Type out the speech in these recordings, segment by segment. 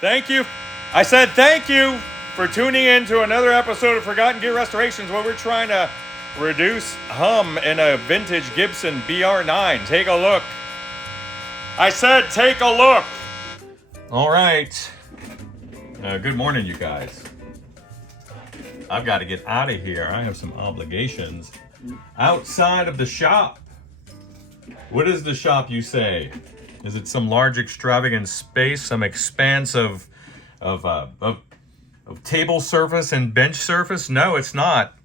Thank you. I said thank you for tuning in to another episode of Forgotten Gear Restorations, where we're trying to reduce hum in a vintage Gibson BR-9. Take a look. I said take a look. All right. Good morning, you guys. I've got to get out of here. I have some obligations outside of the shop. What is the shop, you say? Is it some large extravagant space, some expanse of table surface and bench surface? No, it's not.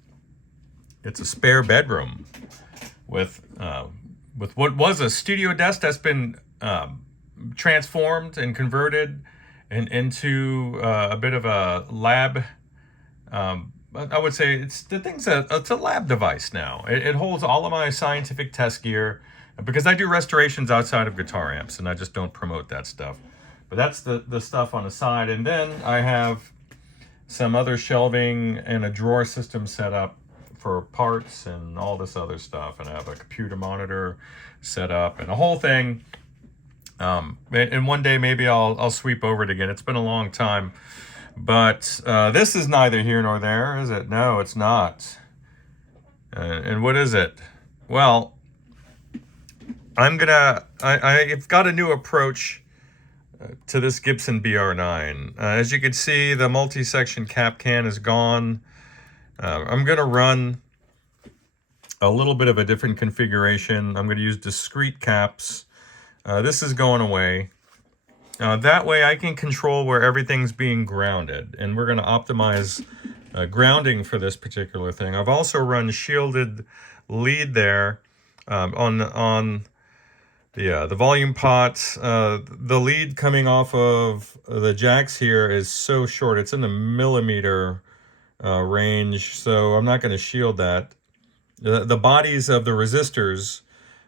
It's a spare bedroom with what was a studio desk that's been transformed and converted into a bit of a lab. I would say it's a lab device now. It holds all of my scientific test gear, because I do restorations outside of guitar amps and I just don't promote that stuff. But that's the stuff on the side. And then I have some other shelving and a drawer system set up for parts and all this other stuff. And I have a computer monitor set up and a whole thing. And one day maybe I'll sweep over it again. It's been a long time. But this is neither here nor there, is it? No, it's not. And what is it? Well, I've got a new approach to this Gibson BR-9. As you can see, the multi-section cap can is gone. I'm going to run a little bit of a different configuration. I'm going to use discrete caps. This is going away. That way I can control where everything's being grounded, and we're going to optimize grounding for this particular thing. I've also run shielded lead there on the volume pot. The lead coming off of the jacks here is so short. It's in the millimeter range, so I'm not going to shield that. The bodies of the resistors,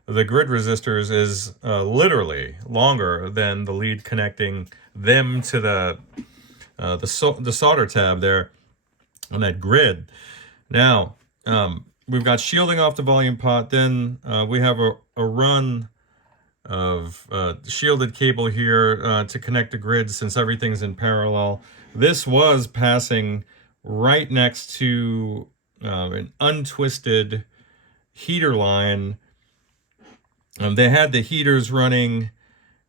the grid resistors, is literally longer than the lead connecting them to the solder tab there on that grid. Now, we've got shielding off the volume pot. Then we have a run of shielded cable here to connect the grid, since everything's in parallel. This was passing right next to an untwisted heater line. They had the heaters running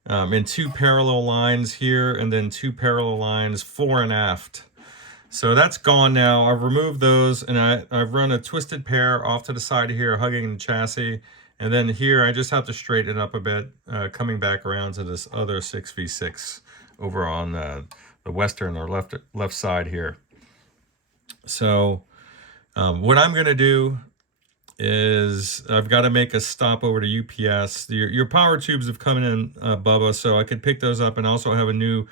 in two parallel lines here, and then two parallel lines fore and aft. So that's gone now. I've removed those, and I've run a twisted pair off to the side here, hugging the chassis. And then here, I just have to straighten it up a bit, coming back around to this other 6v6 over on the western or left side here. So what I'm going to do is I've got to make a stop over to UPS. Your power tubes have come in, Bubba, so I could pick those up, and also have a new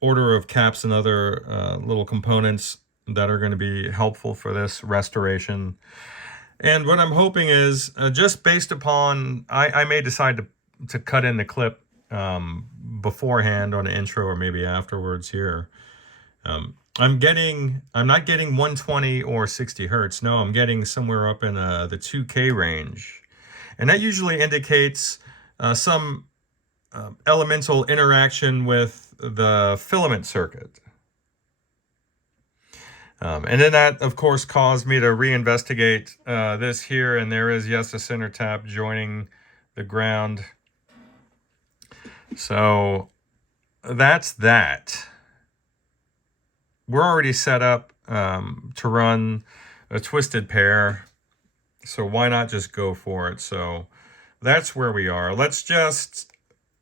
order of caps and other little components that are going to be helpful for this restoration. And what I'm hoping is, just based upon, I may decide to cut in the clip beforehand on the intro, or maybe afterwards here. I'm not getting 120 or 60 hertz. No, I'm getting somewhere up in the 2K range. And that usually indicates some elemental interaction with the filament circuit. And then that, of course, caused me to reinvestigate this here. And there is, yes, a center tap joining the ground. So that's that. We're already set up to run a twisted pair. So why not just go for it? So that's where we are. Let's just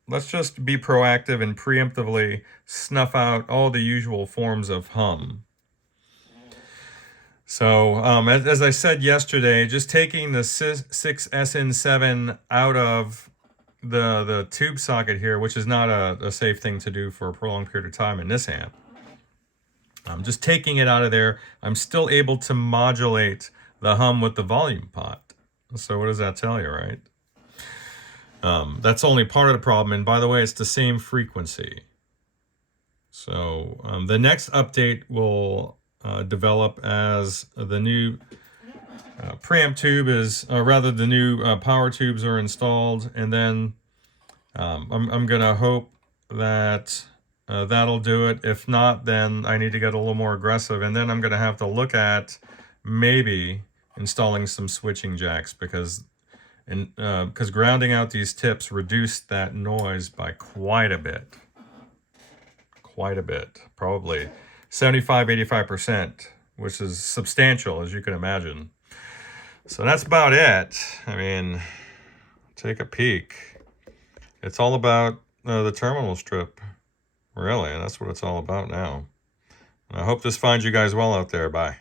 be proactive and preemptively snuff out all the usual forms of hum. So, as I said yesterday, just taking the 6SN7 out of the tube socket here, which is not a safe thing to do for a prolonged period of time in this amp. I'm just taking it out of there. I'm still able to modulate the hum with the volume pot. So what does that tell you, right? That's only part of the problem. And by the way, it's the same frequency. So the next update will develop as the new preamp tube is, rather the new power tubes are installed, and then I'm gonna hope that that'll do it. If not, then I need to get a little more aggressive, and then I'm going to have to look at maybe installing some switching jacks, because grounding out these tips reduced that noise by quite a bit. Probably 75-85%, which is substantial, as you can imagine. So that's about it. I mean, take a peek. It's all about the terminal strip. Really, that's what it's all about now. I hope this finds you guys well out there. Bye.